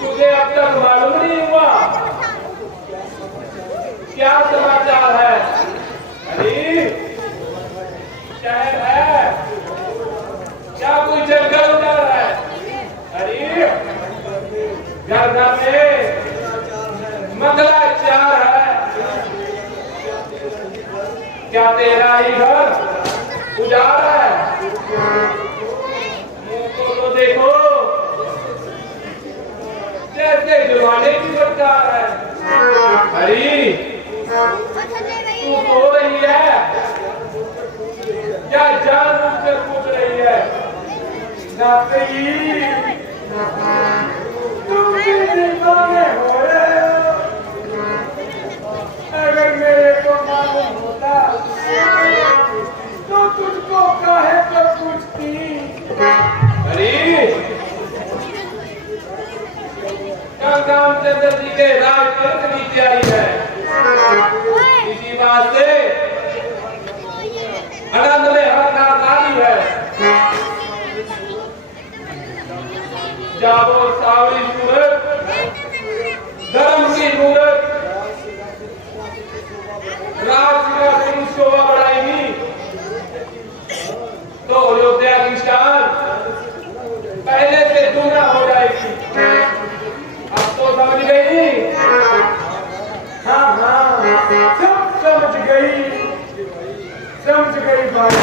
तुझे अब तक मालूम नहीं हुआ क्या समाचार है? अरे शहर है क्या कोई जंगल उधर है? अरे घर घर में मंगलाचार है क्या तेरा ही घर उजाड़ है? मुंह तो देखो जैसे जमाने की सरकार है। हरी तू सो रही है क्या जानबूझकर पूछ रही है? तुम भी दीवाने हो रहे हो। अगर मेरे को मालूम होता तो तुझको काहे को पूछती? अरे रामचंद्र जी के राजपथ की तैयारी है। इसी बात से आनंद में हड़ताल है। जाबो सावरी सूरत धर्म की मूरत राष्ट्र की शोभा बढ़ाएगी तो अयोध्या की शान पहले से दूना हो जाएगी। अब तो समझ गई? हाँ हाँ सब समझ गई भाई।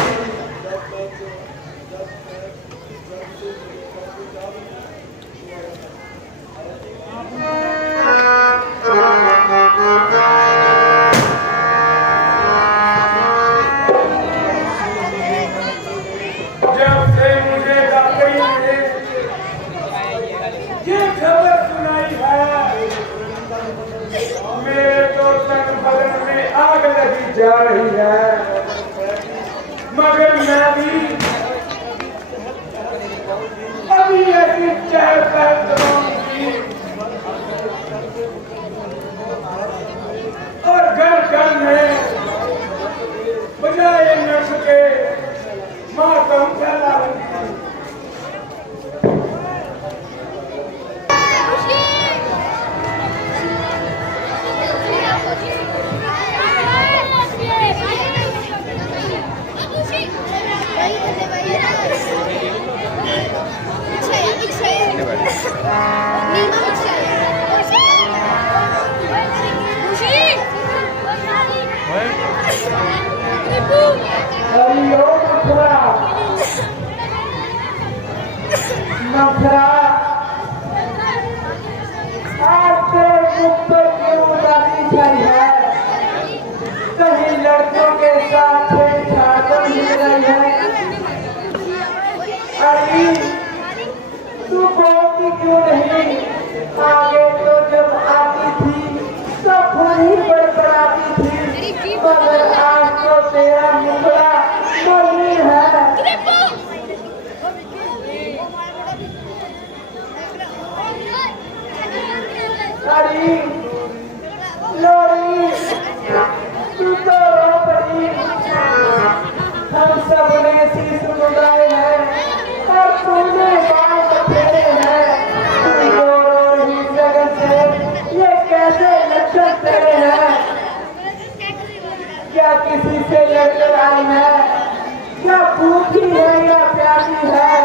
जा रही है मगर मैं भी अभी ऐसी चहल पहल कराऊंगी और घर घर में बजाय नक्श के मातम फैलाऊंगी। कहीं लड़कों के साथ छेड़छाड़ मिल रही है। अरे तू बोलती क्यों नहीं? आगे तो जब आती थी तो पूरी बड़बड़ाती थी मगर आज तो तेरा मुखड़ा मौनी है। अरे लोरी तू तो रो पड़ी। हम सब ने शीश मुड़ाए हैं और तूने बाल बखेरे हैं। तू रो रही जगह से ये कैसे लक्षण तेरे हैं? क्या किसी से लड़कर आई है? क्या भूखी है या प्यासी है?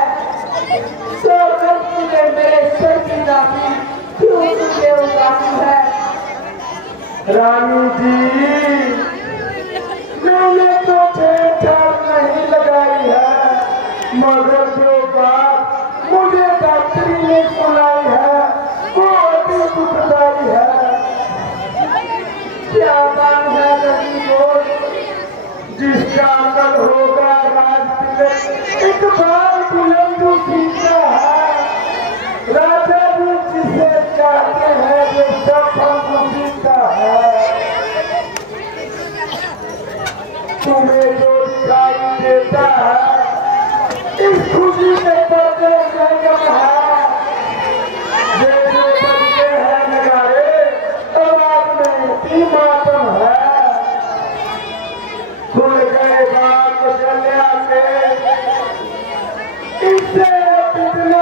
सो कर तुझे मेरे सर की दासी क्यों तुझे उदासी है? रानी जी मैंने तो छेड़छाड़ नहीं लगाई है मगर जो बात मुझे डॉक्टरी ने सुनाई है वो अभी दुखदाई है। क्या बात है लगी बोल जिसका कल होगा राज एक बार बुलंदू सीखता है। राजा भी जिसे चाहते हैं वो सब हमको सीखता है। तुम्हें जो दिखाई देता है इस खुशी में पर्दे जंगल है। ये जो बजते हैं नगाड़े औलाद में भी मातम है। भूल गए बात चले आके इससे कितने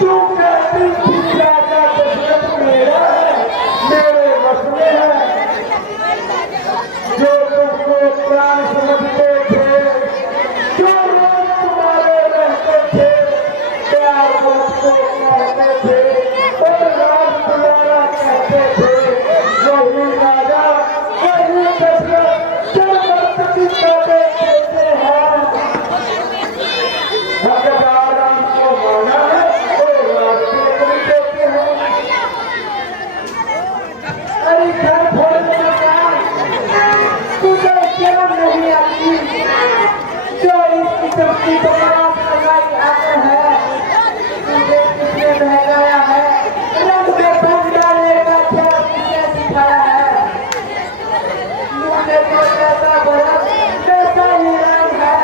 तू कहती थी राजा दशरथ मेरा है, मेरे बस में है। जो तुमको प्राण समझते थे, जो लोग तुम्हारे रहते थे, प्यार मुझको कहते थे, राज तुम्हारा कहते थे, वही राजा वही दशरथ जन्मस्थली कहते देते हैं। हकदार राम को माना है और रास्ते नहीं देते हैं। अरे घर फोड़ने का तुझे क्या नहीं आती, जो इस किस्म की बकवास लगाई आते हैं। तुझे किसने बहकाया है, रंग में भंग डालने का खेल किसने सिखाया है। मुझे तो जैसा भरत वैसा ही राम है।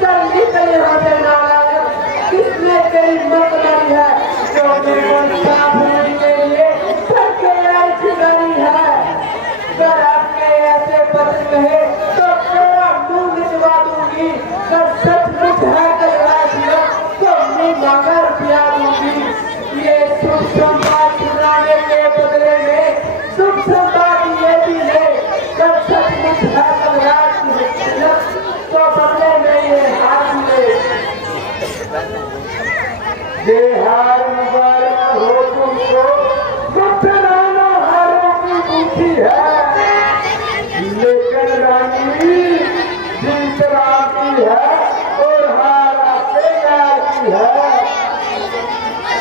चल निकल यहाँ से नारायण, किसने तेरी मत मारी है, जो मेरे को साफ होने के लिए सबके आई सिखाई है। अगर आपके ऐसे पत्र कहे तो तेरा मुंह निकलवा दूंगी, अगर सचमुच है कलवासियों तो मुंह मांगा रुपया दूंगी। ये शुभ संवाद सुनाने के बदले में शुभ संवाद ये भी ले, अगर सचमुच है कलवासियों तो बदले में ये हाथ ले। हार मुबारक हो तुमको, गुफराना हारों की बूटी है, लेकिन रानी जीत राम की है और हार आपके यार की है।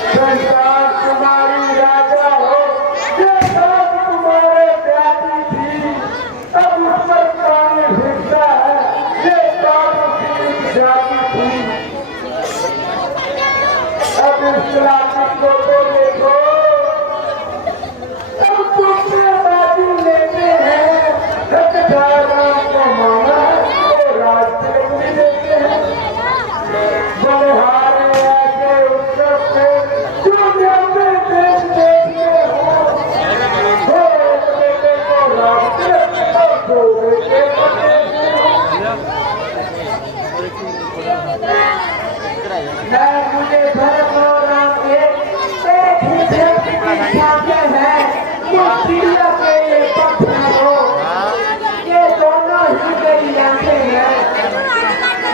संतान तुम्हारी राजा हो, ये बात तुम्हारे प्यारी थी, अब उस पर पानी भिड़ता है, ये बात उसकी जाती थी। अब इस रात को तो देखो, अब तुमसे बाजी लेते हैं, हकदारों को माना और रास्ते नहीं देते हैं। बलिहारे ऐसे उत्सव से जो अपने देश देखते हो एक बेटे को रास्ते और दो बेटे को देखते हो। मुझे भरत और राम के एक ही व्यक्ति की साझे हैं, जो चिड़िया के ये पक्ष हो, ये दोनों ही गई जाते हैं।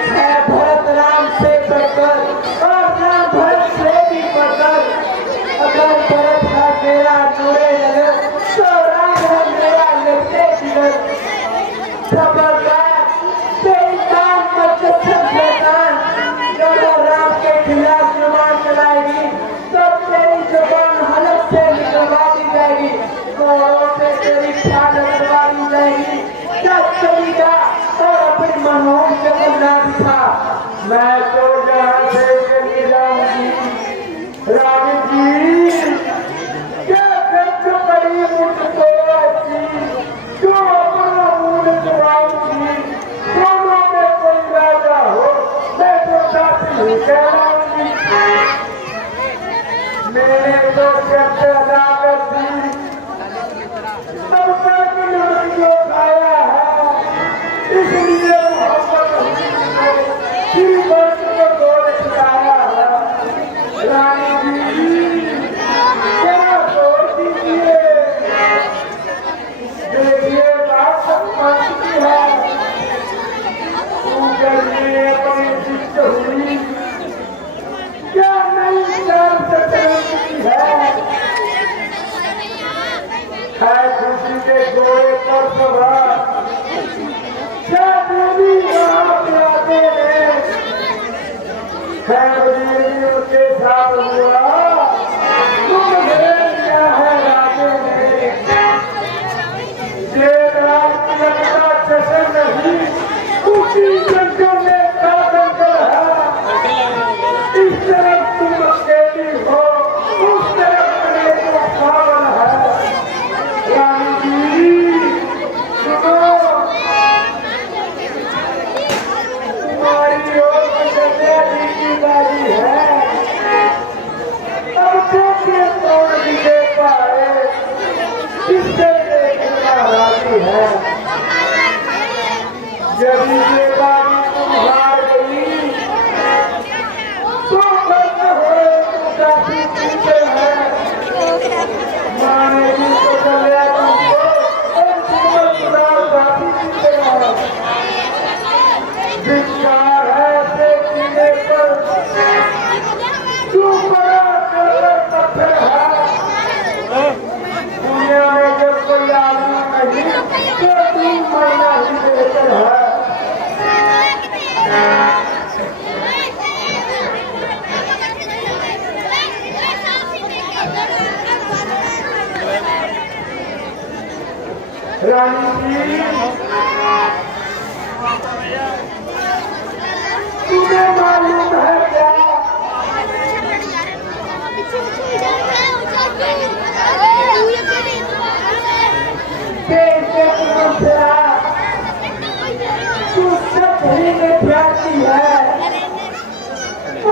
है भरत राम से बढ़कर और राम भरत से भी बढ़कर। अगर भरत का मेरा जुड़े लगे तो राम है मेरा लगते जिगर। खबरदार तेरी काम मकसद शैतान, अगर राम के खिलाफ जुबान चलाएगी तो तेरी जुबान हलक से निकलवा दी जाएगी, गोरों से तेरी खाल निकलवा दी जाएगी। जब चलेगा और अपनी मनोहर शक्ल ना दिखा, मैं तो यहाँ से चली जाऊंगी। रानी जी क्या खर्च करी मुझको ऐसी, जो अपना मुंह निकलवाऊंगी। दोनों में कोई राजा हो, मैं तो साथी ही कहलाऊंगी। मैंने तो शर्त अदा कर दी, तब तक लड़कियों खाया है, इसलिए मोहब्बत श्री वर्ष को गोद खिलाया है। रानी जी क्या जोड़ दीजिए, देखिए बात सब की है। करने अपनी जिद हुई, क्या नहीं जान सकती है। खुशी के घोड़े पर सवार क्या देवी वहाँ प्यादे में, खैर उनके साथ हुआ, तुम क्या है राजे ने। देर रात लगता जश्न नहीं, उसी जंगल में का जंगल है। इस तरफ तुम अकेली हो, उस तरफ मेरे को पावन है। रानी जी सुनो, तुम्हारी ओर कन्या जी की बारी है। अब देखिए कौन जीते पाए, किससे देखना राजी है। यदि ये बारी तुम हार गई तो बंद हो धिक्कार है देखने पर तू बड़ा कर पत्थर है। दुनिया में जब कोई आदमी नहीं तो तू मरना ही बेहतर है। रानी जी तुम्हें मालूम है क्या तू सब ही में प्यासी है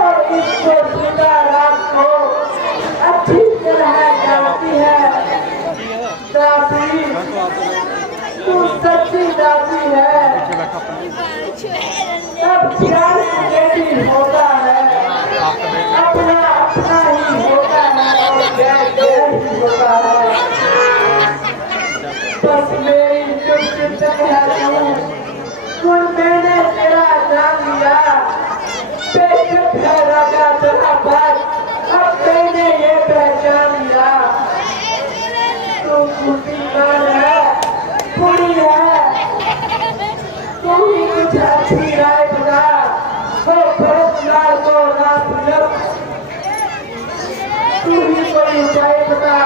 और इसको सीधा रात को अच्छी तरह जानती है। दादी तू सच्ची दादी है। सब ख्याल बेटी होता है अपना अपना ही होता है और गैर ही होता है। बस मेरी जो चिंतन है तू मैंने तेरा जान लिया। बेशक है राजा तेरा भाई अब मैंने ये पहचान लिया। तू खुशीदार है पूरी है तू ही कुछ अच्छी राय बता वो भरतलाल को रात मिलब तू ही कोई उपाय बता।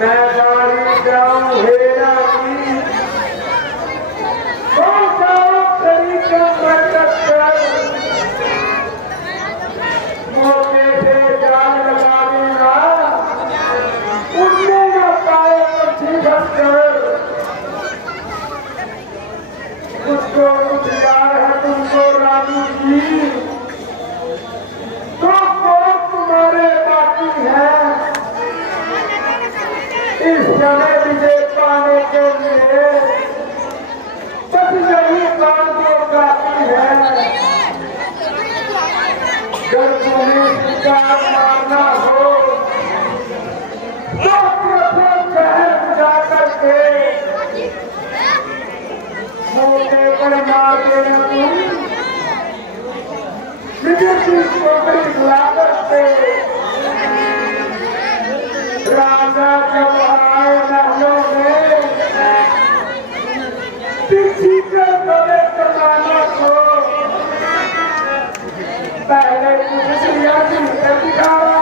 मैं गाड़ी जाऊं हेरा की वो जाओ खरीद कर मौके से जान लगा देगा उनने न पाए झिझक कर। उसको कुछ याद है तुमको रानी जी तो तुम्हारे बाकी है इस समय विजय पाने के लिए बस यही काम को काफी है। जब तुम्हें शिकार मारना हो तो शहर जा करके मौके पर मार देना तुम मुझे छोकरी ला करके राजा जब आए महलों में पीछी कर बड़े कमाना को पहले सियासी दिखावा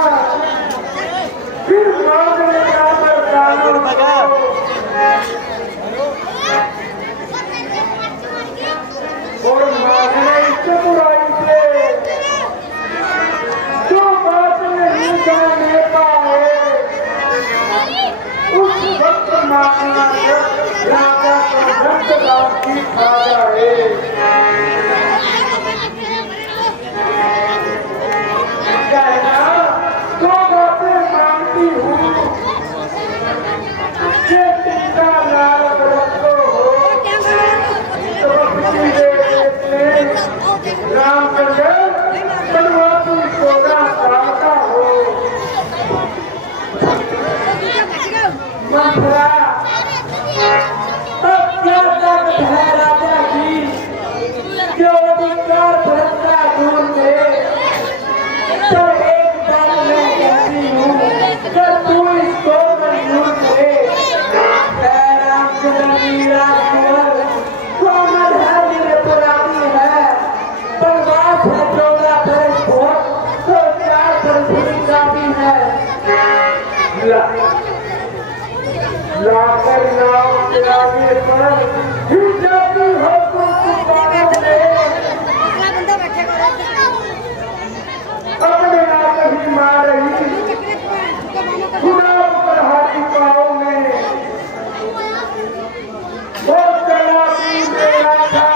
फिर मांगने का मर्दानों को और मांगने इससे बुराई से जो बात नहीं जाने पाए उस वक्त मांगना राजा का रक्त राशि खा जाए। कहना दो बातें मांगती हूँ ये पिता लाल रखो हो तो किसी देश में रामचंद्र बनवासी सोना चाहता हो। मंथरा तब क्या ताकत है राजा की जो अधिकार भरता दूर में तो एक बात मैं कहती हूँ जब तू इसको मंजूर करे रामचंद्र मीरा कुंवर कोमल है निरपराधी है बनवास है 14 बरस भोग तो 4 बरस काफी है। लाकर नाव चलाने पर ही जाती हो अपने आप ही मार रही गुलाब पर हाथी पाओ में वो चला भी मेरा था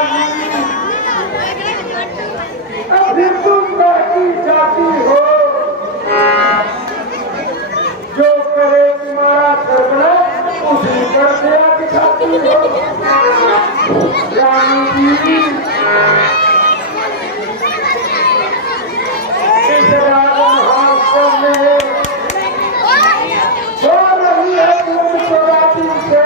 अभी तुम बहती जाती हो जो करे तुम्हारा करना उसी पर दया दिखाती हो। रानी जी इस रावण हाथ में हो रही है तुम चौरासी से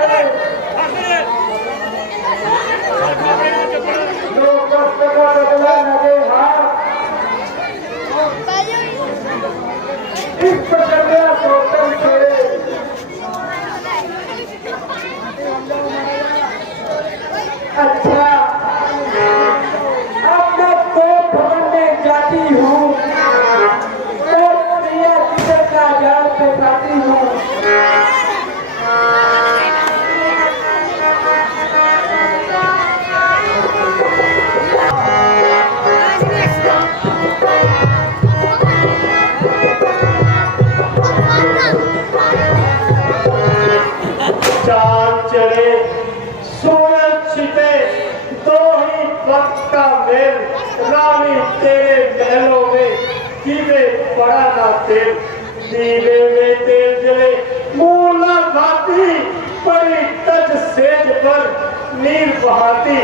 अच्छा, अब मैं तो भवन में जाती हूँ और प्रिया किधर का जाल पे खाती हूँ। चांद चढ़े सूरज छिपे दो ही वक्त का मेल, रानी तेरे महलों में दीवे पड़ा ना तेल, दीवे में तेल जले मूला भाती पड़ी तज सेज पर नीर बहाती,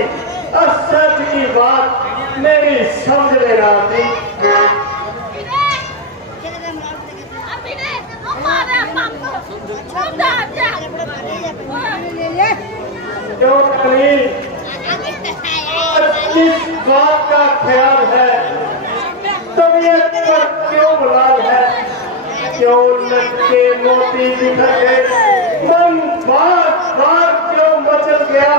असज की बात मेरी समझ ले राती। क्यों रानी किस बात का ख्याल है, तबीयत पर क्यों मलाल है, क्यों लटके मोती बिखर गए, मन बार बार क्यों मचल गया,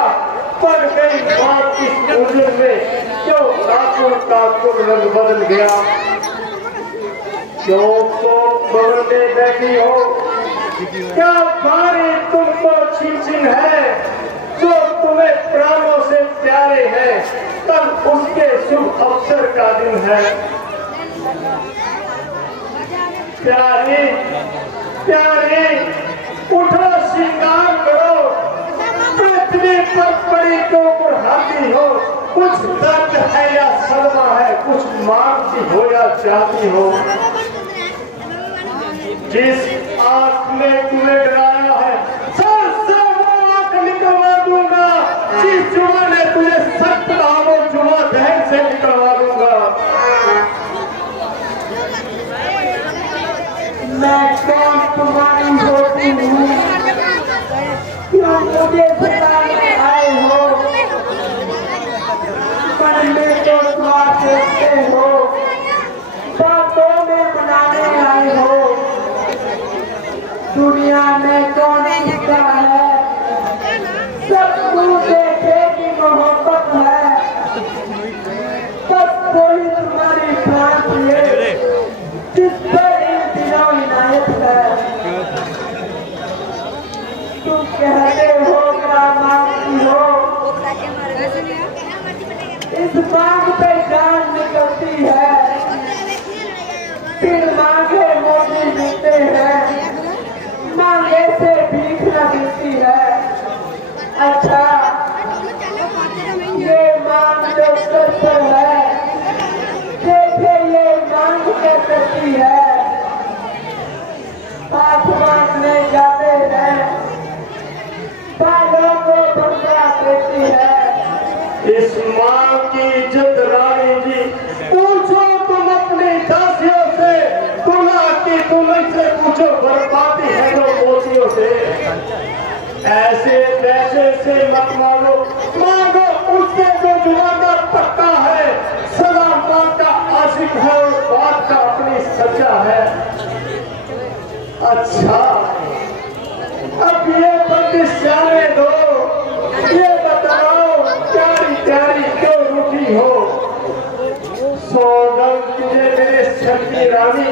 पड़ गई बात इस उजड़ में, क्यों रातों का कुल रंग बदल गया। क्यों तो बगल में बैठी हो, क्या बारी तुमको छिन है, जो तुम्हें प्राणों से प्यारे हैं, कल उसके शुभ अवसर का दिन है। प्यारी प्यारी उठो श्रृंगार करो, पृथ्वी पर पड़ी तो बुढ़ाती हो, कुछ दर्द है या सदमा है, कुछ मांगती हो या चाहती हो। जिस आंख ने तुम्हें डराया है सर से वो आंख निकलवा दूंगा, जिस जुआ ने तुझे सख्त कहा वो जुआ दहन से निकलवा दूंगा। मैं कौन तुम्हारी होती हूँ, क्यों मुझे सताने आए हो, मन में तो दुआ देखते हो, बातों में मनाने आए हो। दुनिया में कौन जीता है, सब तू देखे की मोहब्बत है, बस कोई तुम्हारी प्राण है, जिस पर इन दिनों इनायत है। तुम कहते हो क्या मांगती हो, इस मांग पे जान निकलती है, फिर मांगे मोती मिलते हैं, मांगे से भीख न मिलती है। अच्छा, ये मांग जो सर पर है, देखे ये मांग क्या करती है, आसमान में जाते हैं, बादलों को धमका देती है। इस मांग की इज्जत रानी जी, पूछो तुम अपनी दासियों से, तुला की तुम से पूछो बर्बादी है जो मोतियों से। ऐसे पैसे से मत मांगो, मांगो उससे जो जुआ का पक्का है, सदा मां का आशिक है और बात का अपनी सच्चा है। अच्छा, अब ये बंदिश जाने दो, ये बताओ प्यारी प्यारी क्यों रूठी हो, सोगल तुझे मेरे सर की रानी,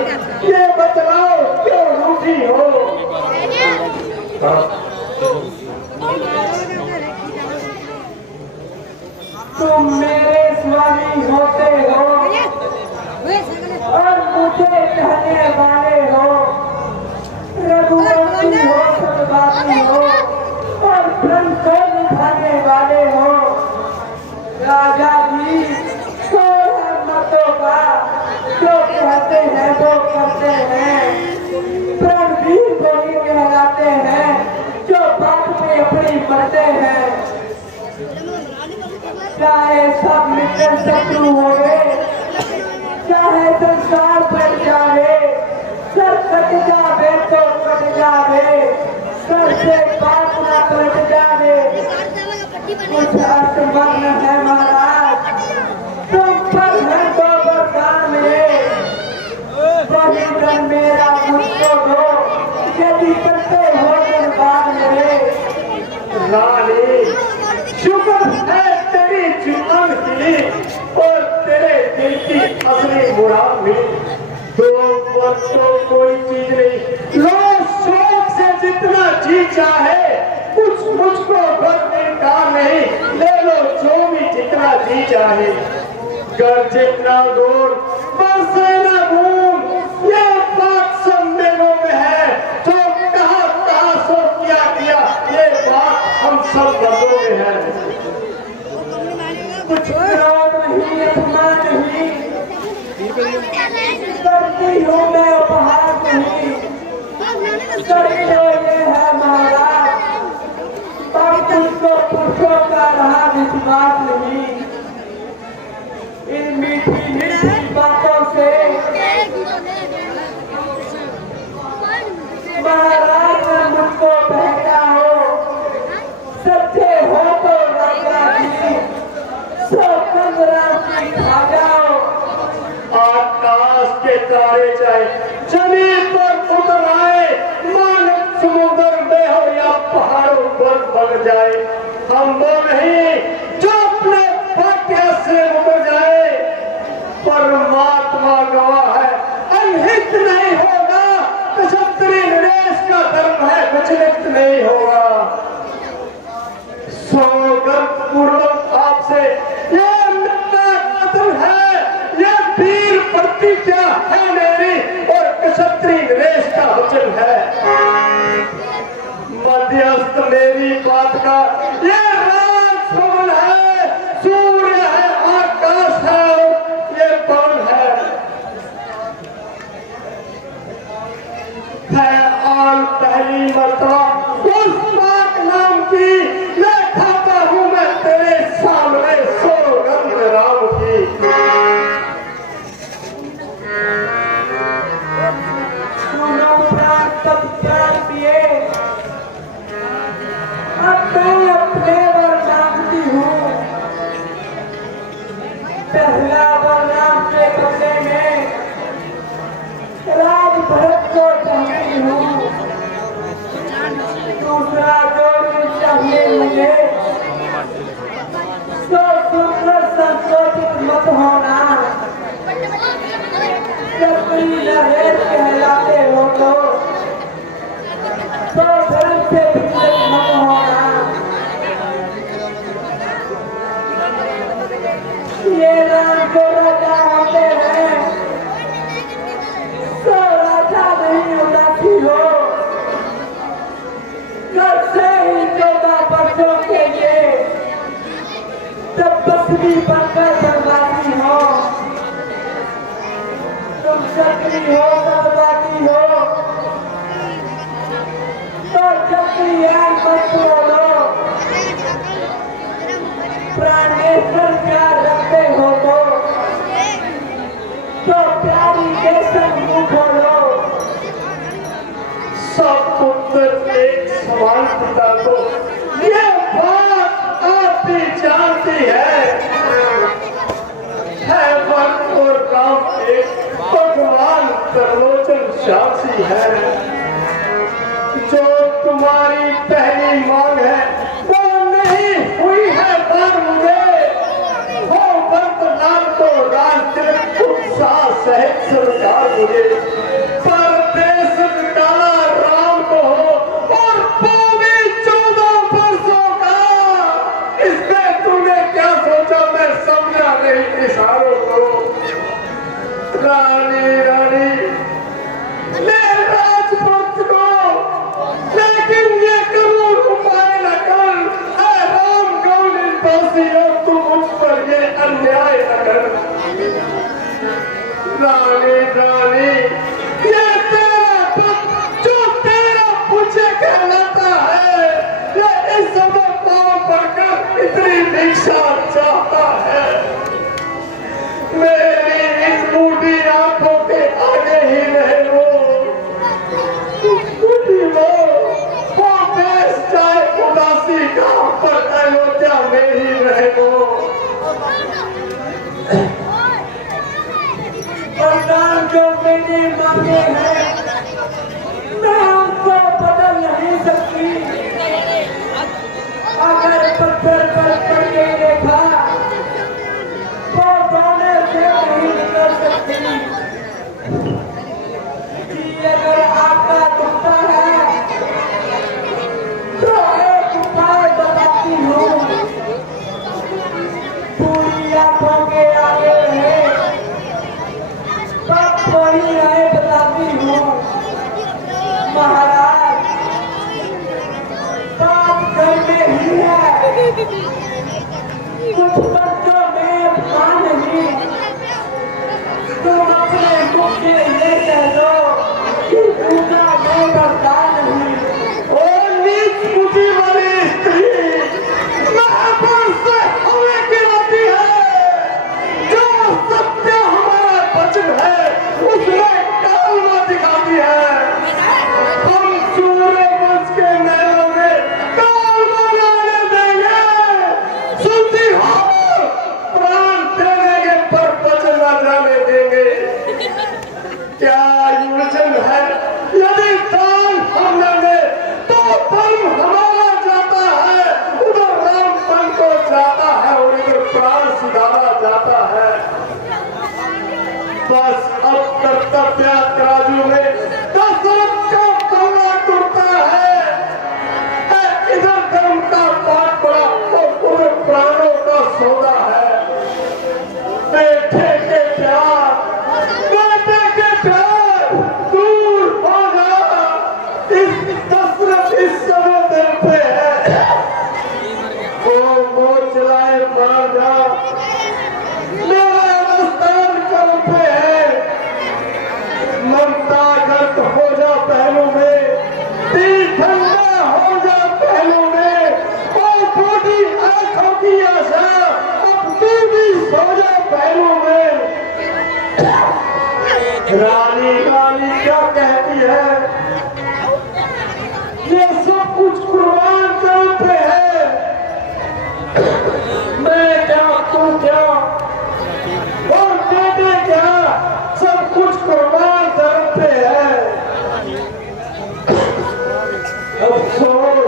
ये बतलाओ क्यों रूठी हो। तुम मेरे स्वामी होते हो और मुझे कहने वाले हो, रघुवंशी हो, सतवादी हो और धर्म को निभाने वाले हो। राजा जी तो मतों का जो कहते हैं वो करते हैं, रणवीर गोली कहलाते हैं, जो बात में अपनी मरते हैं। चाहे सब मित्र शत्रु हो गए, चाहे संसार बढ़ जाए, सर कट जावे तो कट जावे, सर से बात न कट जावे। कुछ असमग्न है महाराज, तुम पर है तो वरदान में, वही धन मेरा मुझको दो, यदि करते हो दिन बाद में। रानी शुक्र है और तो कोई चीज नहीं। लो शौक से जितना जी चाहे, कुछ मुझको बदकार नहीं, ले लो जो भी जितना जी चाहे। घर जितना दूर बरसे न घूम, ये बात सब मेलों में है। जो कहा सो किया, ये बात हम सब बंदों में है। कुछ क्रोध नहीं, अपमान नहीं, करती हूँ मैं उपहार नहीं, करते ये है महाराज, तब तुझको पुरुषों का रहा विश्वास नहीं। इन मीठी मीठी बातों से महाराज ने मुझको बहका हो, सच्चे हो तो राजा जी, सो संग्राम की खा जाओ। आकाश के तारे चाहे जमीन पर उतर आए, मानव समुद्र में हो या पहाड़ों पर बढ़ जाए, हम वो नहीं जो अपने भाग्य से उतर जाए। परमात्मा गवाह है, अनहित नहीं होगा, क्षत्रिय नरेश का धर्म है, विचलित नहीं होगा। सौगंध पूर्वक आपसे ये मेरा कथन है, ये वीर प्रतिज्ञा है मेरी और क्षत्रिय नरेश का वचन है। मध्यस्थ मेरी बात का ये राजभवन है, सूर्य है, आकाश है और ये पवन है। आन पहली मरतबा उस पाक नाम की मैं खाता हूँ, मैं तेरे सामने सौगंध राम की। सुनो प्राण तब प्राण दिए, अब मैं अपने वर मांगती हूँ। पहला वर राम के बदले में राज भरत को चाहती हूँ, दूसरा जो चाहिए मुझे, तो सुंदर संकोचित मत होना। जब कोई नरेश कहलाते हो तो धर्म से विचलित मत होना। ये राम को राजा होते हैं, तो राजा नहीं उदासी हो। कल से ही 14 वर्षों के लिए तपस्वी बनकर बर्बादी हो। तुम क्षत्रिय हो, बर्बादी हो, तो क्षत्रिय मत बोलो। प्राणेश्वर प्यार रखते हो तो प्यारी के संग मुँह खोलो। सब पुत्र एक समान पिता को, ये बात आप भी जानती है वन और राम एक भगवान त्रिलोचन शासी है। जो तुम्हारी पहली मांग है वो नहीं हुई है, पर मुझे हो वर्तमान को राष्ट्र उत्साह सहित सरकार मुझे परदेश डाला राम को हो और पावे 14 वर्षों का। इसमें तूने क्या सोचा, मैं समझा नहीं इशारों को। रानी रानी ले राजपुत को, लेकिन ये करूँ उपाय न कर। राम गौ निर्दोषी हो, तू मुझ पर ये अन्याय न कर। रानी रानी ये तेरा पुत्र जो तेरा मुझे कहलाता है, ये इस समय पाँव पड़कर इतनी भिक्षा चाहता है। मेरी इन बूढ़ी आंखों के आगे ही रहे वो बूढ़ी वो देश चाहे उदासी का, पर अयोध्या में ही रहे वो। वरदान जो मैंने मांगे हैं मैं उनको बदल नहीं सकती। अगर पत्थर पर पड़ के देखा प्राण सुधारा जाता है। बस अब कर्तव्य तराजू में दशरथ का पल्ला टूटता है। इधर धर्म का पाठ पड़ा और उधर प्राणों का सौदा है। बेटे के प्यार दूर हो जा। इस दशरथ इस समय दिल पे है। ओ मोर चलाए मार जा, मेरा अवस्थान कल पे है। ममता गर्त हो जा पहलू में, तीर ठंडा हो जा पहलू में, और टूटी आंखों की आशा अब तू भी सो जा पहलू में। रानी रानी क्या कहती है, ये सब कुछ कुर्बान कर पे है। मैं क्या तू क्या और बेटे क्या, सब कुछ कुर्बान कर पे है। अफसोस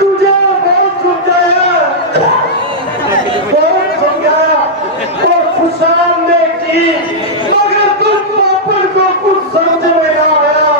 तुझे बहुत समझाया, बहुत समझाया और खुशामद की, मगर तुम पापड़ को कुछ समझ में ना आया।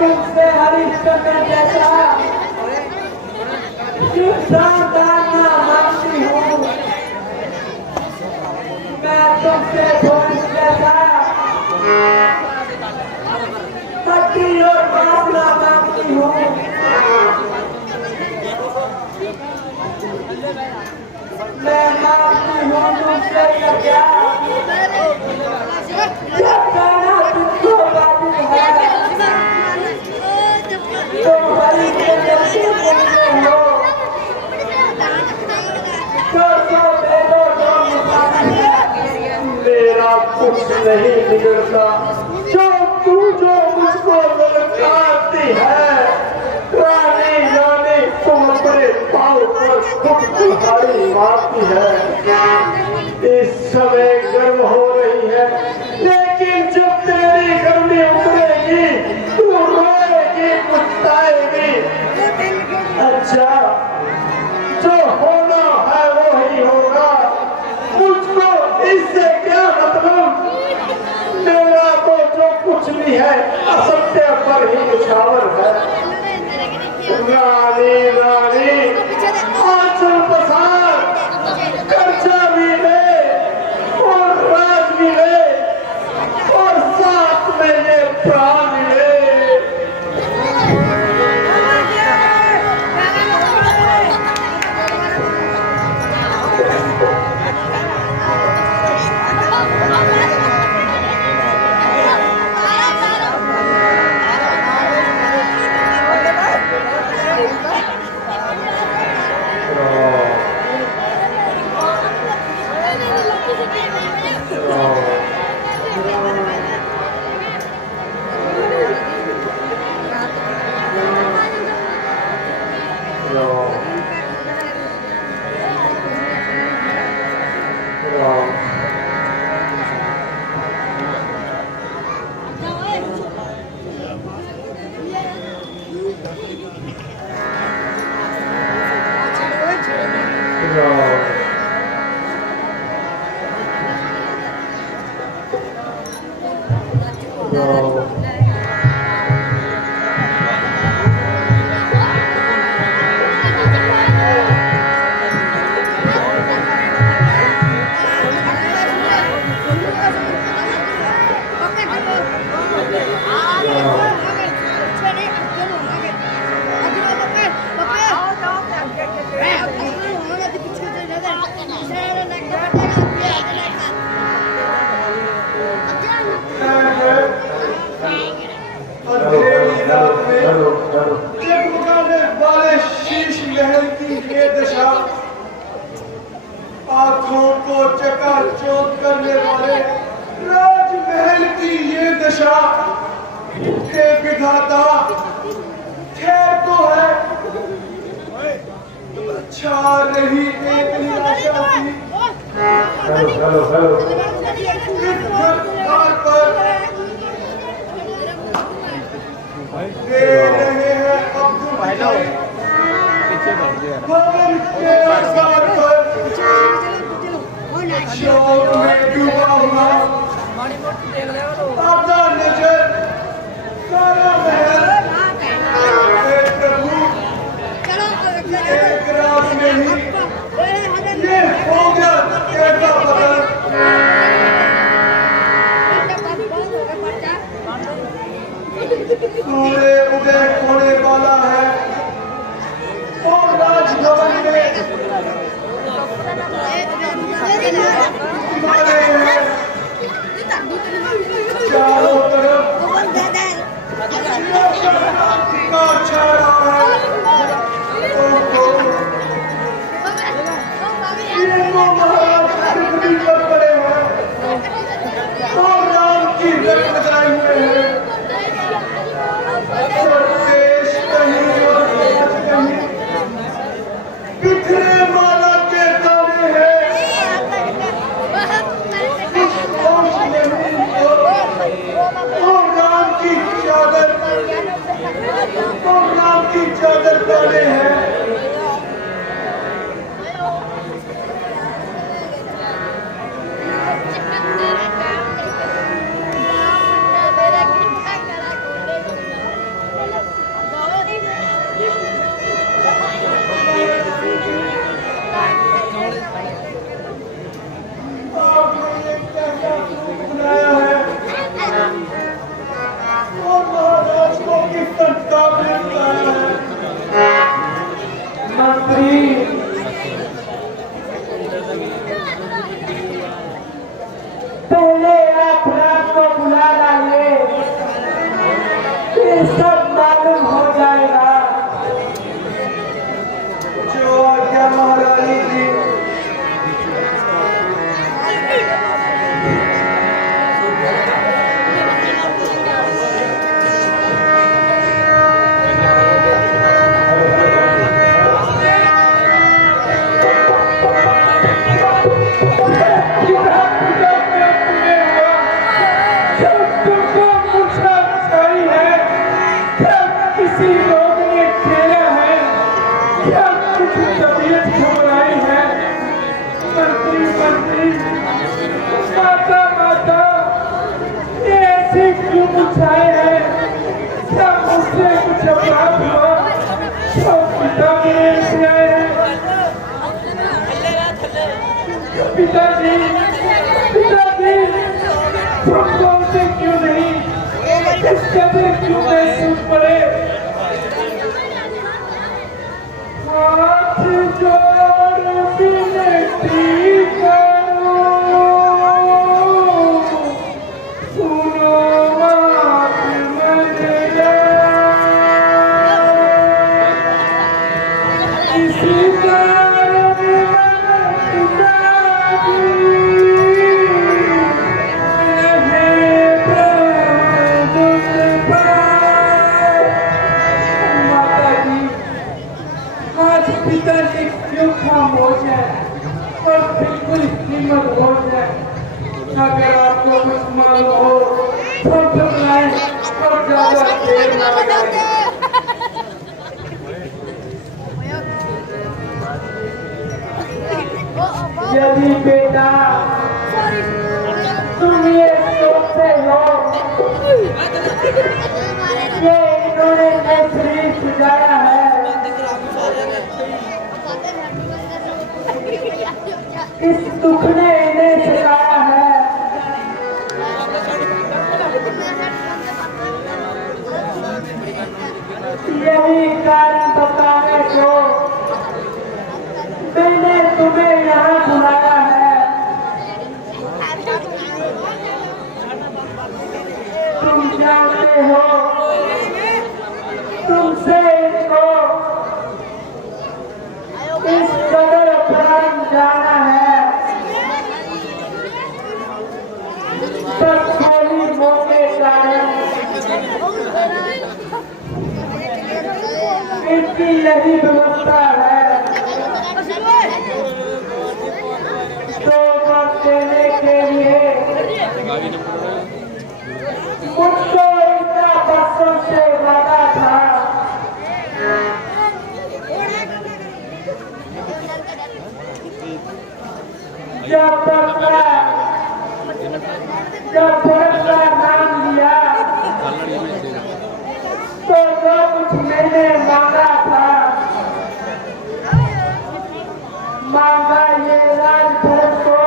तुमसे हरिश्चंद्र जैसा दाना मांगती हूँ। मैं तुमसे भोज जैसा पति और बासना मांगती हूँ। मैं मांगती हूँ तुमसे क्या कहना तुमको बाबू है। मेरा कुछ नहीं बिगड़ता, जो तू जो मुझको ललकारती है। रानी रानी तुम अपने पाँव पर खुद कुल्हाड़ी मारती है। इस समय गर्म हो रही है, लेकिन जब तेरी गर्मी उतरेगी तू रोएगी, पछताएगी। अच्छा, जो होना है वो ही होगा, मुझको इससे क्या मतलब। मेरा तो जो कुछ भी है असत्य पर ही निछावर है। रानी रानी आंचल पसार, कर्जा भी ले और राज भी ले और साथ में ये प्राण ले। अंधेरी रात में जगमगाने वाले शीश महल की ये दशा, आंखों को चकाचौंध करने वाले राजमहल की ये दशा, हे विधाता खैर तो है, छा रही एक निराशा सी इस घर पर दे रहे हैं अब्दुल भाई भवन के आधार पर शौक में डूबा हुआ आधा नजर सारा महल एक प्रभु एक रात में ही ये हो गया कैसा बदल। सूर्य उदय होने वाला है और राजभवन में चारों तरफ छा रहा है। महाराज पर पड़े हैं और राम की रंग लगाए हुए हैं। देश कहीं और कहीं बिखरे माला के दाने हैं। और राम की चादर दाने हैं। पहले आप रात को बुला लाइए, फिर सब मालूम हो जाएगा। जो आज्ञा महारानी जी। क्यों पूछाए हैं? क्या मुझसे कुछ अपराध हुआ? तो पिता मेरे से आए हैं। पिताजी, पिताजी, तुम बोलते क्यों नहीं? इस कदर क्यों महसूस पड़े? हाथ जोड़ विनती करो, सुनो बात मेरे। इसी कारण पिताजी रहे प्रभु पार। माताजी, आज पिताजी क्यों खामोश है और बिल्कुल हिम्मत हो जाए? अगर आपको कुछ मालूम हो तो बताएं और ज्यादा देर ना लगाएं। यदि बेटा तुम ये सोचते हो ये इन्होंने नए शरीर सजाया है, इस दुख ने इन्हें सिखाया है, यही कारण बताने को मैंने तुम्हें यहाँ बुलाया है। तुम जानते हो तुमसे इनको इस कदर अपराध जाना है, सब थोड़ी मौके कारण इनकी यही व्यवस्था है। तो मत देने के लिए मुझको इतना बरसों से लगा था, जब भरत का नाम लिया तो जो कुछ मैंने मांगा था, मांगा ये राज भरत को,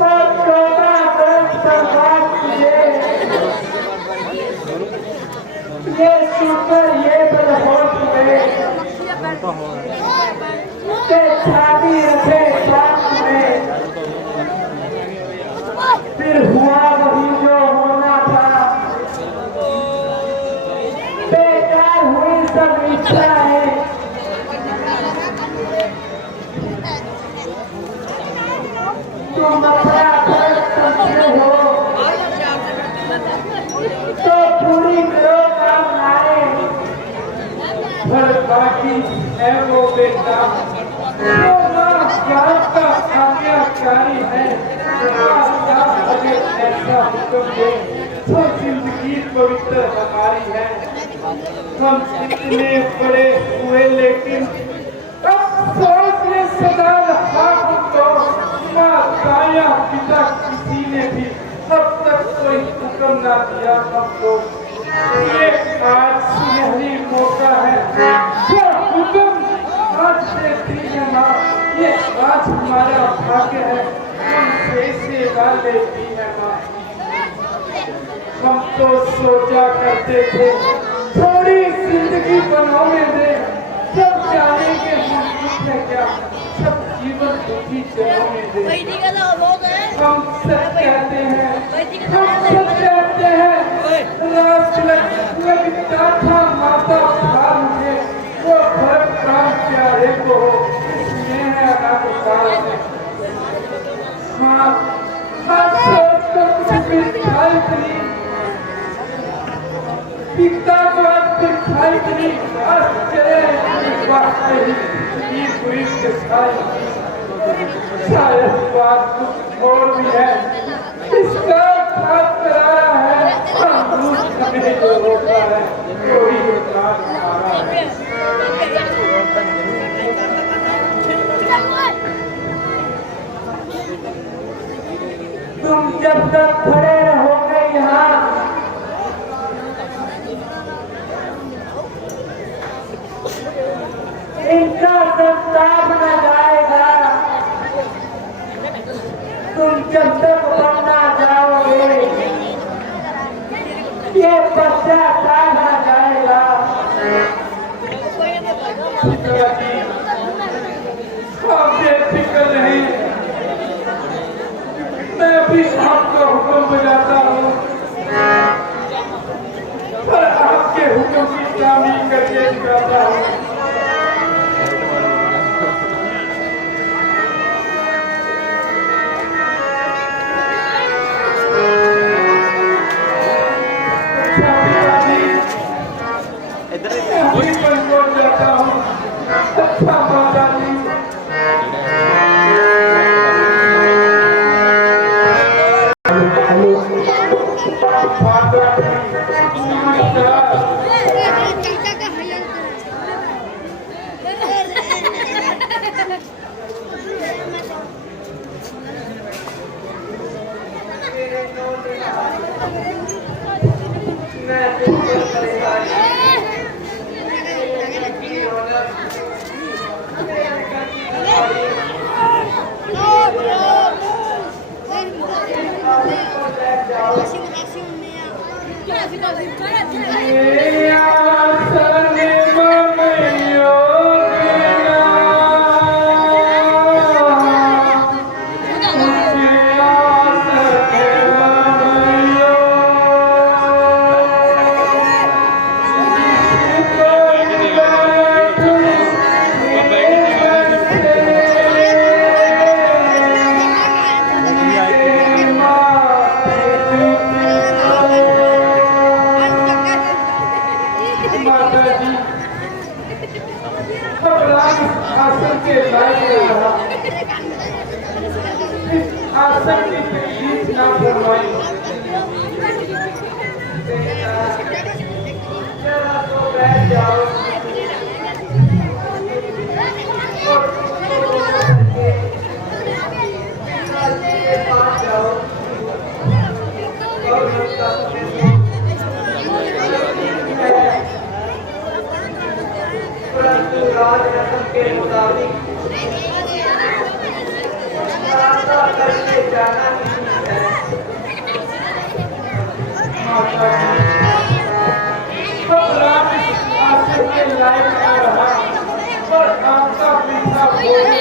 और 14 वर्ष बर्बाद किए, ये सुनकर ये बदहोश हुए के छाती रखे साथ में, फिर हुआ वही जो होना था, बेकार हुई सब इच्छाएं, तुम अपना फर्ज समझते हो तो पूरी करो काम आए, पर बाकी है वो बेटा का आज्ञाकारी है, अगर ऐसा हुक्म दे तो जिंदगी पवित्र हमारी है। हम इतने बड़े हुए लेकिन अफसोस ने सदा रखा हमको, माँ दाया पिता किसी ने भी अब तक कोई हुक्म ना दिया हमको। ये आज सुनहरी मौका है, जो हुक्म आज देती है माँ, ये आज हमारा भाग्य है, हमसे सेवा लेती है माँ। हम तो सोचा करते थे थोड़ी जिंदगी बनोगे दे, सब जानेंगे हम कुछ है क्या, सब जीवन दुखी चलोगे दे। हम सच कहते हैं, हम सच कहते हैं, रात लगता था माता था मुझे, वो भरत प्राण प्यारे को इसमें है अनाथ काल में। माँ सोच कर कुछ मिठाई करी, पिता को आज दिखाई करी, शायद बात कुछ और भी है, इसका खास कराया है, हमें जो होता है कोई अपराध हमारा है। तुम जब तक खड़े रहोगे यहाँ, इनका संताप न जाएगा, तुम जब तक बनना जाओगे ये बच्चा न जाएगा। आप बेफिक्र नहीं, मैं भी आपका हुक्म बजाता हूँ, पर आपके हुक्म की तामील करके दिखाता हूँ। जाता हूँ, अच्छा माता जी, परंतु राज रस्म के मुताबिक रास्ता करके जाना नहीं है। माता सब रात आसन के लायक ना रहा, पर आपका मीठा भोजन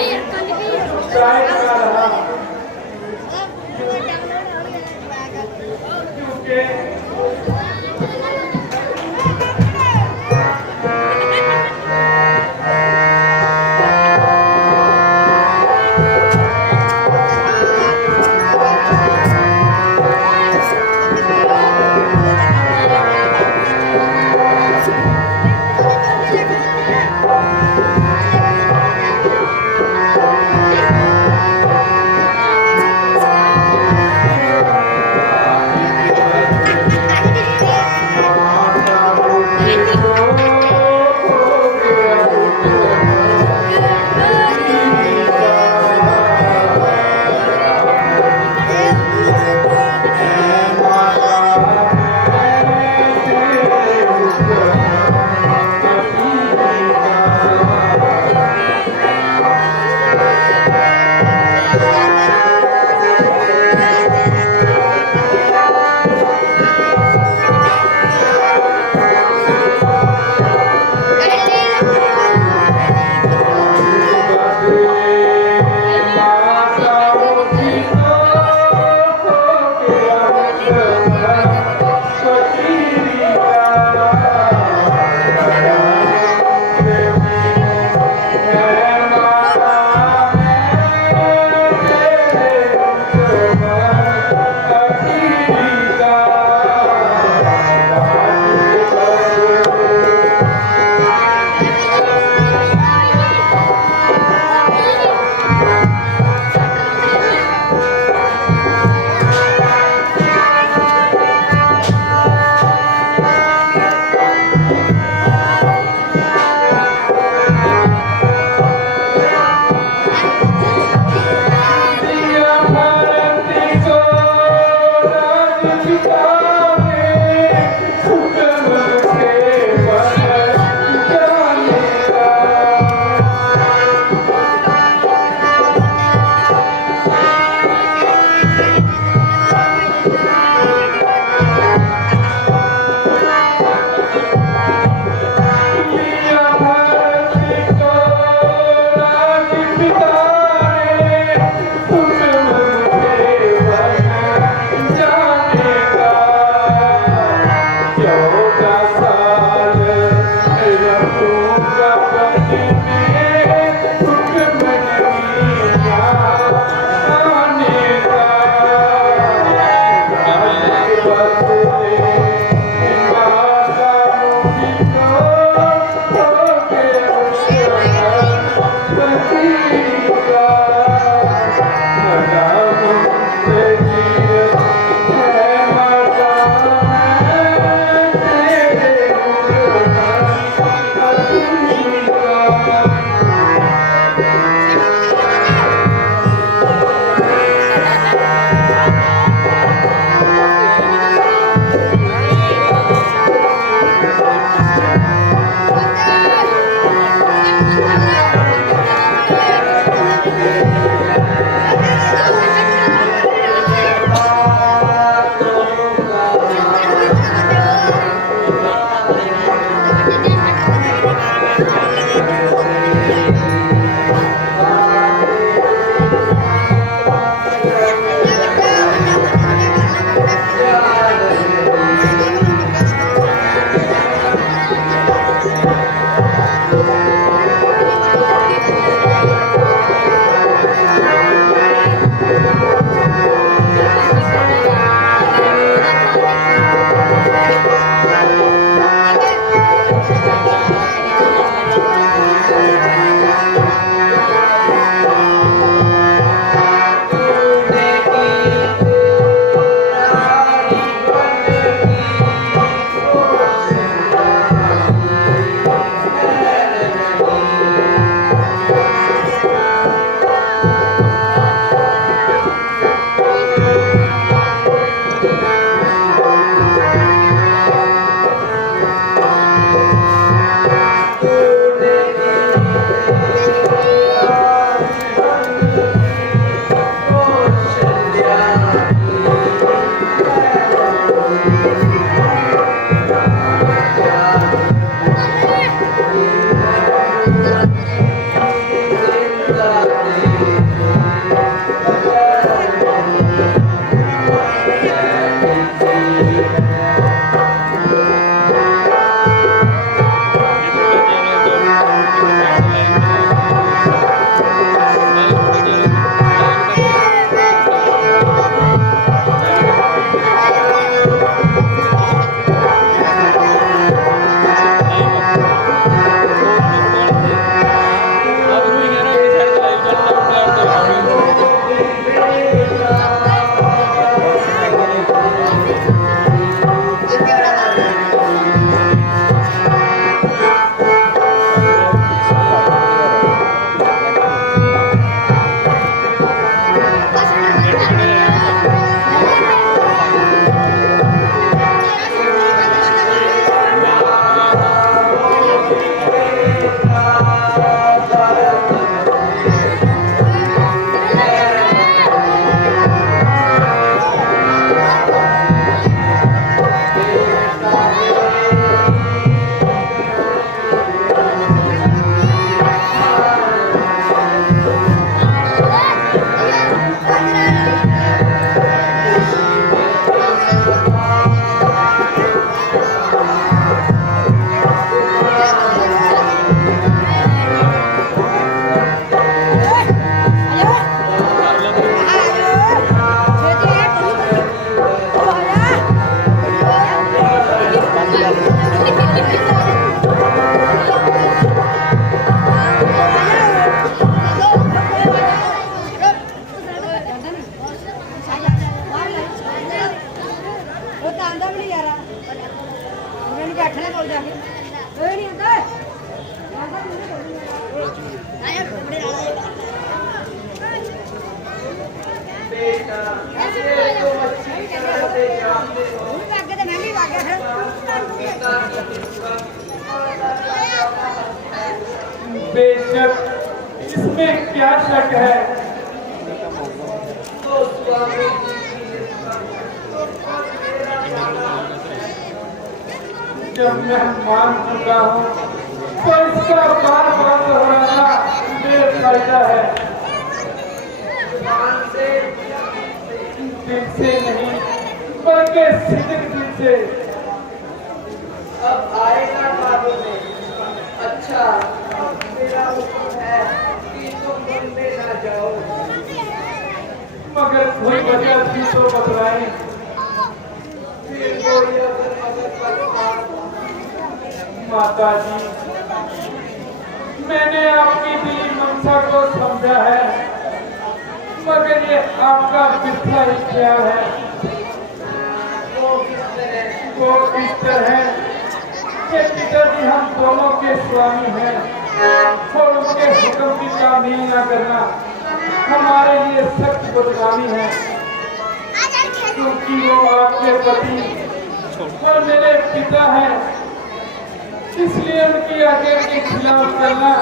जायक ना रहा, क्योंकि बेशक इसमें क्या शक है। तो स्वामी जी की जब मैं मान चुका हूँ तो इसका बार बार दोहराना बेफायदा है। मान से दिल से नहीं बल्कि सिद्ध दिल से। अब आएगा काबू में। अच्छा, मेरा हुक्म है कि तुम मन में ना जाओ। मगर कोई वजह थी तो बतलाएं। फिर कोई अगर मदद माता जी, मैंने आपकी दिली मंशा को समझा है, मगर ये आपका मिथ्या इख्तियार है। वो इस तरह कि पिताजी हम दोनों के स्वामी हैं और उनके हुक्म की तामील न करना हमारे लिए सख्त बदनामी है, क्योंकि वो आपके पति और मेरे पिता हैं, इसलिए उनकी आज्ञा के खिलाफ चलना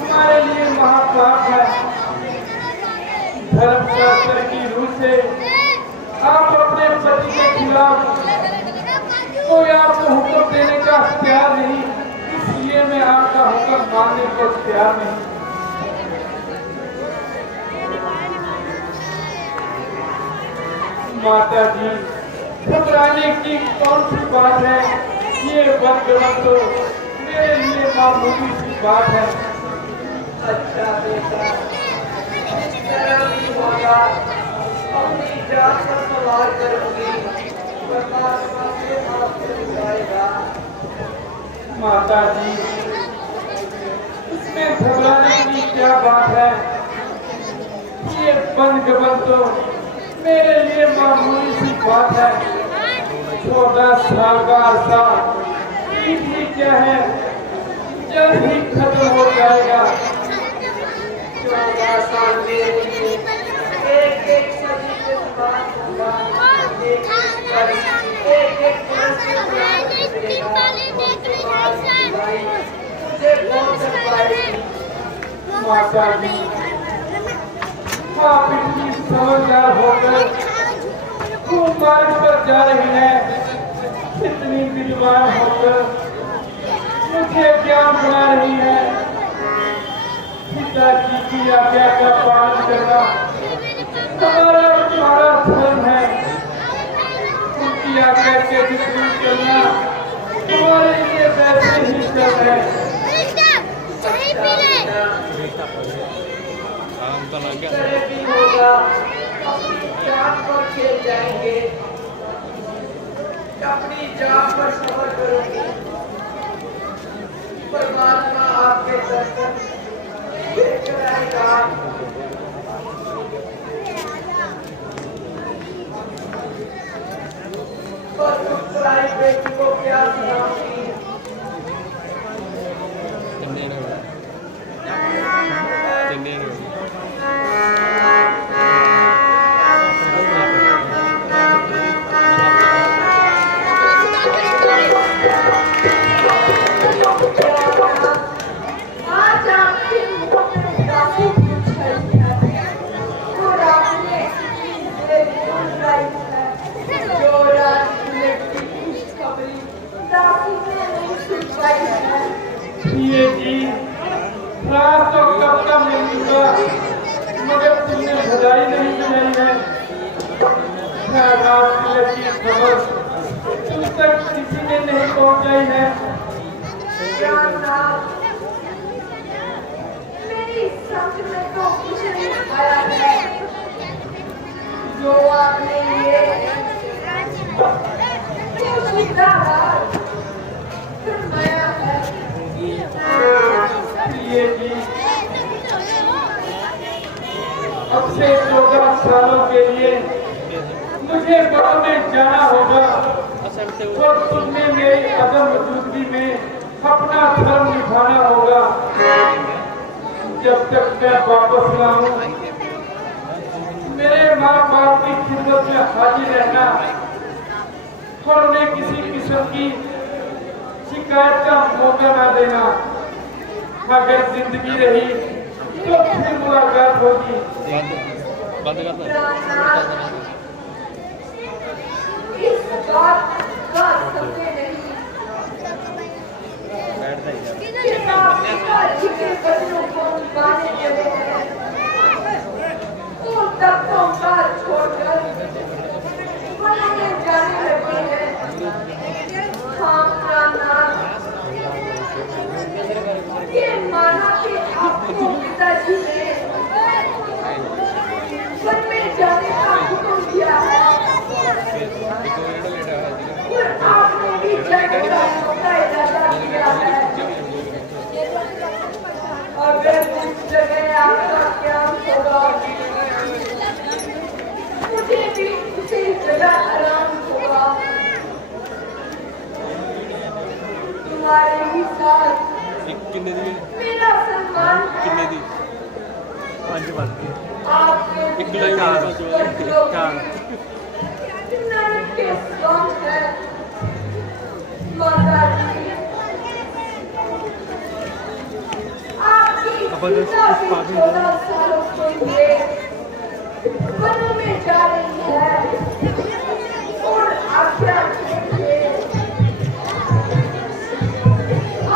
हमारे लिए महापाप है। धर्मशास्त्र की रूह से आप अपने पति के खिलाफ कोई आपको हुक्म देने का तैयार नहीं, इसलिए मैं आपका हुक्म मानने को तैयार नहीं। माता जी, घबराने की कौन सी बात है? ये वर्गवत तो मेरे लिए मामूली सी बात है। अच्छा बेटा, इस तरह भी होगा। अपनी जान पर सवार करूंगी, परमात्मा से आपसे बुलाएगा। माता जी, इसमें घबराने की क्या बात है? ये बंद तो मेरे लिए मामूली सी बात है। 14 साल का अरसा ही क्या है, जल्द ही खत्म हो जाएगा। 14 साल मेरे लिए एक सदी के समान होगा। एक पुरुष के समान गुजरेगा। भाई, मुझे कौन कर पाएगी? माता जी, आप इतनी समझदार होकर खूब मार्ग पर जा रही हैं, इतनी विद्वान होकर मुझे ज्ञान बना रही है। पिताजी की आज्ञा का पालन करना हमारा और तुम्हारा धर्म है। उनकी आज्ञा के विपरीत चलना हमारे लिए वैसे ही चल है। तरह भी होगा। अपनी जान पर खेल जाएंगे, अपनी जान पर सफर करूंगी। परमात्मा आपके दर्शन लेकर आएगा। और पुत्राई बेटी को क्या सुनाऊंगी? आज आपके मुख में काफी कुछ है और आपने जो रात लड़की की खुशखबरी दासी ने नहीं सुन पाई है। ये जी, रात तो कब का मिल चुका, मगर तुमने बधाई नहीं सुनाई है। रात की लड़की खबर तुम तक किसी ने नहीं पहुंचाई है। मेरी समझ में तो कुछ नहीं आया है। जो आपने ये फरमाया है। ये जी, अब से 14 सालों के लिए मुझे गाँव में जाना होगा और तुम्हें मेरी अदम मौजूदगी में अपना धर्म निभाना होगा। जब तक मैं वापस ना आऊं, मेरे माँ बाप की खिदमत में हाजिर रहना और उन्हें किसी किस्म की शिकायत का मौका ना देना। अगर जिंदगी रही तो फिर मुलाकात होगी। बंद करना इस बात का समझे नहीं कि आप पिताजी के बच्चों को गाने चले हैं तो तख्तों का छोड़कर वहीं जाने लगे हैं। हाँ प्राणनाथ, ये माना कि आपको पिताजी ने वन में जाने का हुक्म दिया है और आपने भी जाने का इरादा किया है। अगर उस जगह आपका क्या होगा, मुझे भी उसी जगह आराम होगा। तुम्हारे ही साथ किन्ने दी मेरा सम्मान किन्ने है। दी 5 बात आपके एक लाइन आ रहा नरक के स्वाम है। माता जी, आपकी पिता भी 14 सालों के लिए वनों में जा रही है और आज्ञा कीजिए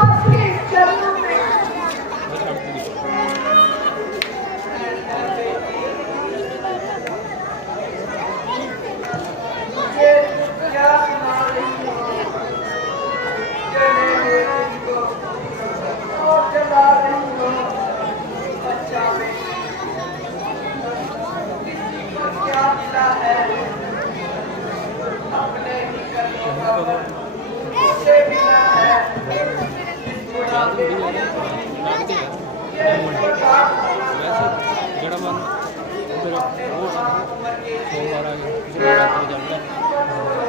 आपके चरणों में मुझे क्या सुना रही हो? चले मेरे को और जला रही हो। अच्छा बेटी, किसी को क्या मिला है? अपने ही कर्मों का फल मुझे मिला है। बुढ़ापे में ये प्रताप गड़ा मन फिर अपने वो बुढ़ापा उम्र के सोमवार आ गया किसी को रात में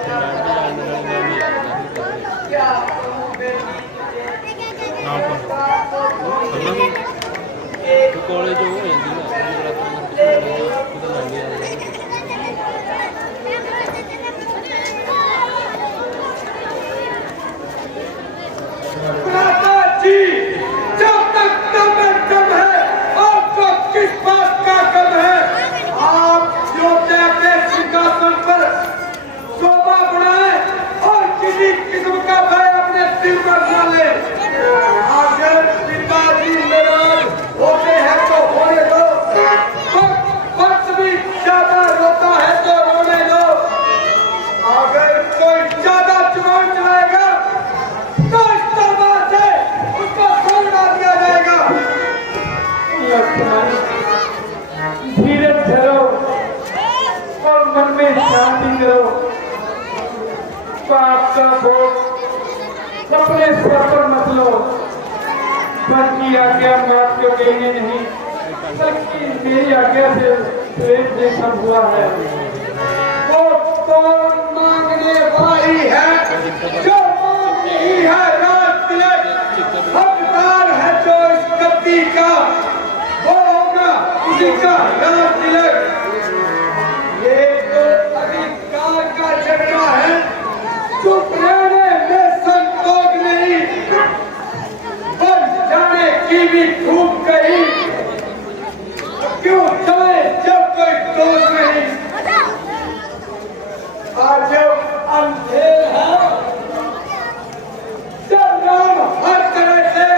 चल रहा है क्या कहूँ बेटी तुझे? तो कॉलेज हो जाती माता जी, जब तक दम में दम है आपको किस बात का गम है? आप अयोध्या के सिंहासन पर शोभा बढ़ाए और किसी किस्म का भय अपने दिल पर न ले। अगर पिताजी नाराज होते हैं तो होने दो, वक्त भी ज्यादा रोता है तो रोने दो। अगर कोई ज्यादा चुनाव चलाएगा तो इस तलवार से उसको छोड़ दिया जाएगा। लक्ष्मण, धीरज धरो और मन में शांति करो। पाप का बोझ अपने सर पर मत लो। मन की आज्ञा मात को देने नहीं, बल्कि मेरी आज्ञा से प्रेम जैसा हुआ है। वो कौन मांगने वाली है जो मांग रही है राज तिलक? हकदार है जो इस गद्दी का, वो होगा उसी का राज तिलक। ये तो अधिकार का झगड़ा है, चुप रहने में संतोष नहीं। बन जाने की भी खूब कही, क्यों चले जब कोई दोष नहीं। आज अंधेर है, जब राम हर तरह से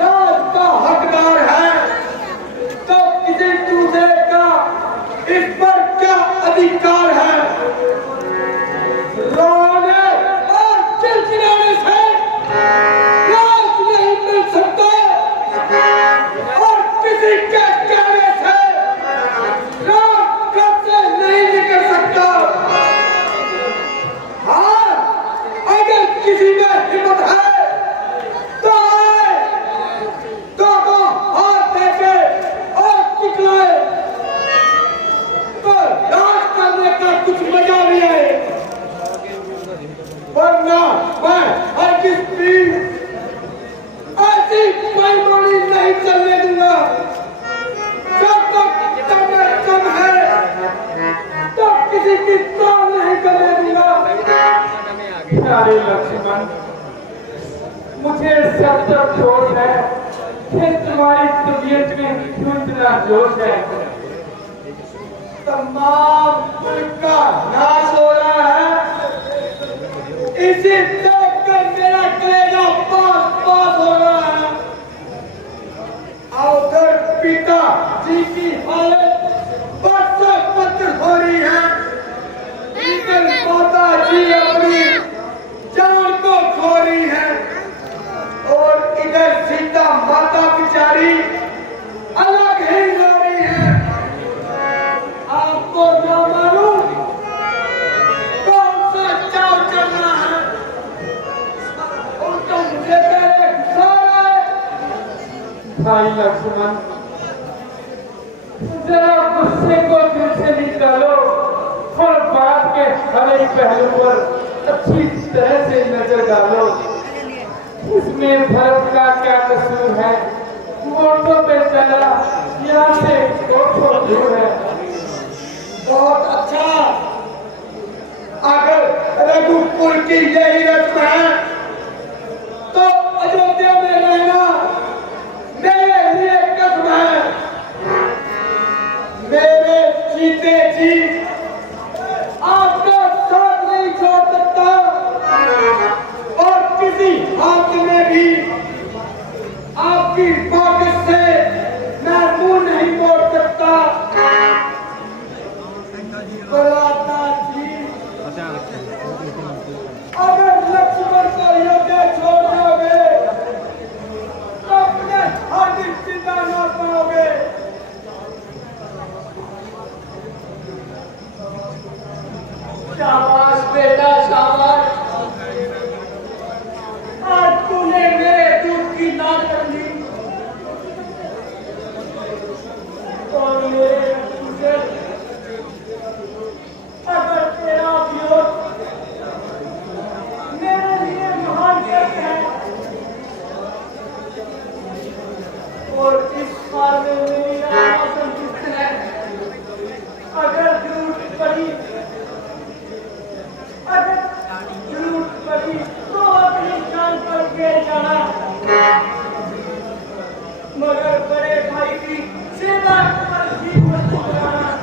राज का हकदार है, तो किसी दूसरे का इस पर क्या अधिकार है? रोने और चिलचिलाने से राज नहीं मिल सकता और किसी के कहने से राज घर से नहीं निकल सकता। हाँ, अगर किसी में हिम्मत है तो आए, दोनों हाथ देके और चिल्लाए, तो राज करने का कुछ मजा भी है। वरना मैं हरगिज़ भी ऐसी बेईमानी नहीं चलने दूंगा। जब तक दम में दम है तब किसी की ताल नहीं करने दूंगा। प्यारे लक्ष्मण, मुझे सब तक ठोस है फिर तुम्हारी तबीयत में क्यों इतना जोश है? तमाम मुल्क का नाश हो रहा है, इसी देख कर मेरा कलेजा पास पास हो रहा है। और उधर पिता जी की हालत बरसों पत्र हो रही है। इधर माता जी अपनी जान को खो रही है और इधर सीता माता बिचारी अलग ही रो रही है। आपको ना मालूम कौन सा चाव चलना है। उल्टा मुझे पहले गुस्सा है। भाई लक्ष्मण, जरा गुस्से को दिल से निकालो और बात के हर एक पहलू पर अच्छी तरह से नजर डालो। इसमें भरत का क्या कसूर है? वोटों पे चला, यहाँ से वोटों दूर है। बहुत अच्छा। अगर रघुकुल की यही रस्म है तो अयोध्या में रहना मेरे लिए कसम है। मेरे जीते जी आपका साथ नहीं छोड़ सकता और किसी हाथ में भी आपकी बात से मैं मुंह नहीं मोड़ सकता। बराता जी, अगर लक्ष्मण को अयोध्या छोड़ दोगे तो अपने हाजिर चिंता न पाओगे। शाबाश बेटा शाबाश, आज तूने मेरे दूध की नाक कर ली और मेरे तुझे अगर तेरा वियोग मेरे लिए महान कष्ट है और इस बार में मेरी आत्मा संतुष्ट है। अगर जरूरत पड़ी तो अपनी जान पर के जाना, मगर बड़े भाई की सेवा पर भी मत कराना।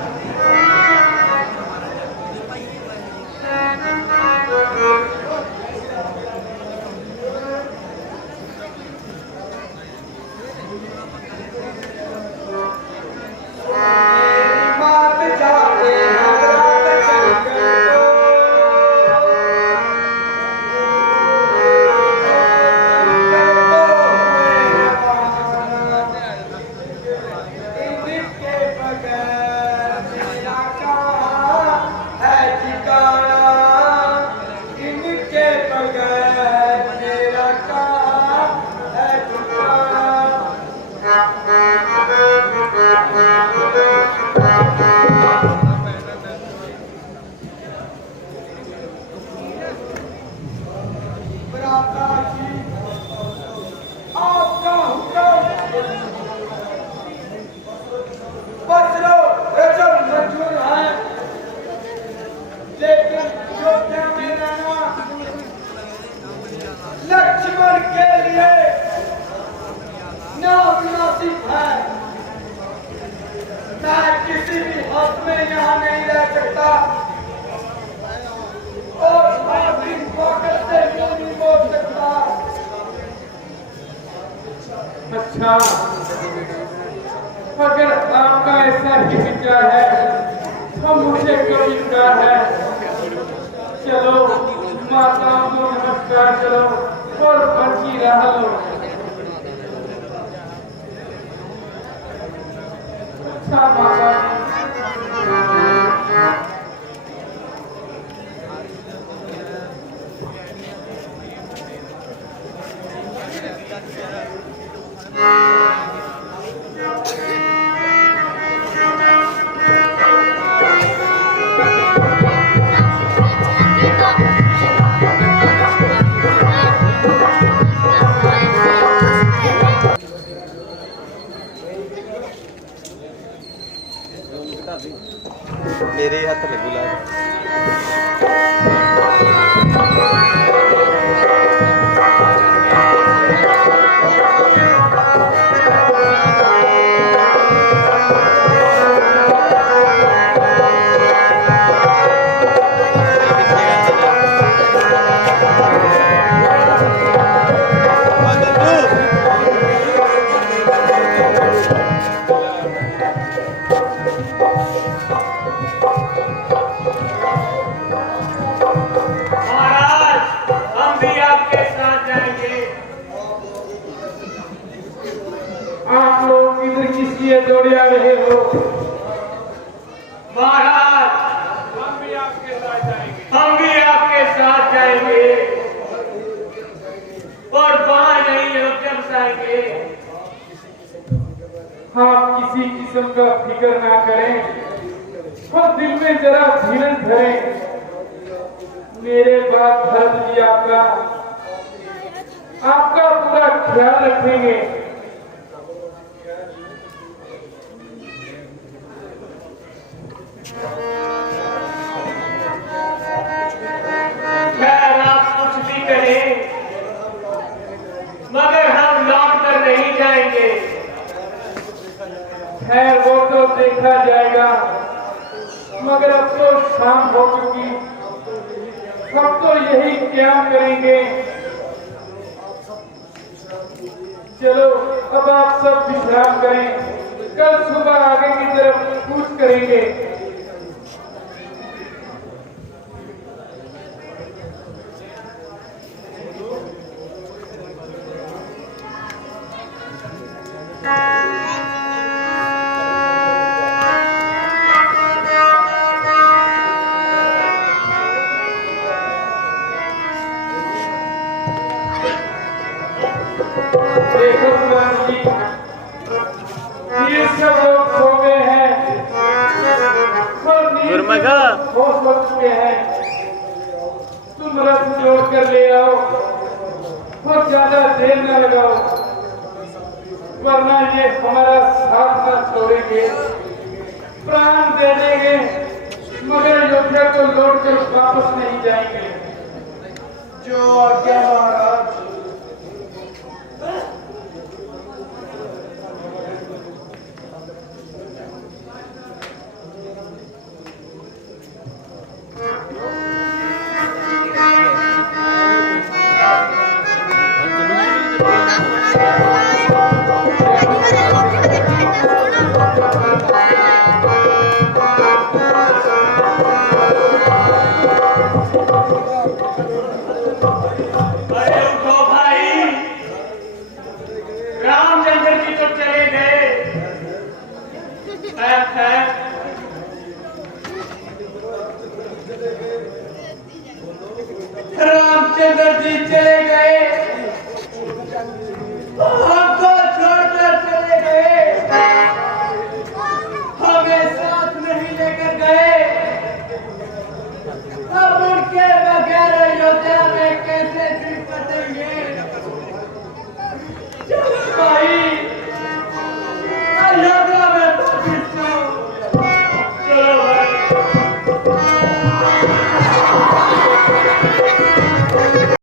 लक्ष्मण के लिए नामुनासिब है। मैं किसी भी हाथ में यहाँ नहीं रह सकता और अपनी पॉकेट से नहीं बोल सकता। अच्छा, अगर आपका ऐसा ही विचार है तो मुझे कोई इनकार है। चलो माताओं को नमस्कार करो और घर की राह लो। अच्छा माता, मेरे हाथ लगू ला पीछे दौड़िया रहे हो? महाराज, हम भी आपके साथ जाएंगे। हम भी आपके साथ जाएंगे और वहां नहीं अयोध्या बसाएंगे। आप किसी किस्म का फिक्र ना करें और दिल में जरा धीरज धरें। मेरे बाप भरत जी आपका पूरा ख्याल रखेंगे। खैर, आप कुछ भी करें मगर हम लौट कर नहीं जाएंगे। खैर वो तो देखा जाएगा, मगर अब तो शाम हो चुकी, अब तो यही क्या करेंगे। चलो अब आप सब विश्राम करें, कल सुबह आगे की तरफ कूच करेंगे। देखो कुमार जी, ये सब लोग सो गए हैं और नींद में होश हो चुके हैं। तुम रथ जोड़ कर ले आओ और ज्यादा देर न लगाओ, वरना ये हमारा साथ न छोड़ेंगे, प्राण दे देंगे मगर अयोध्या को लौट कर वापस नहीं जाएंगे। जो आज्ञा महाराज। अरे उठो भाई, रामचंद्र जी तो चले गए। रामचंद्र जी चले गए, हमको छोड़कर चले गए, हमें साथ नहीं लेकर गए। अब उनके बगैर अयोध्या में कैसे दिन कटेंगे? चलो भाई, अयोध्या में वापिस जाओ। चलो भाई।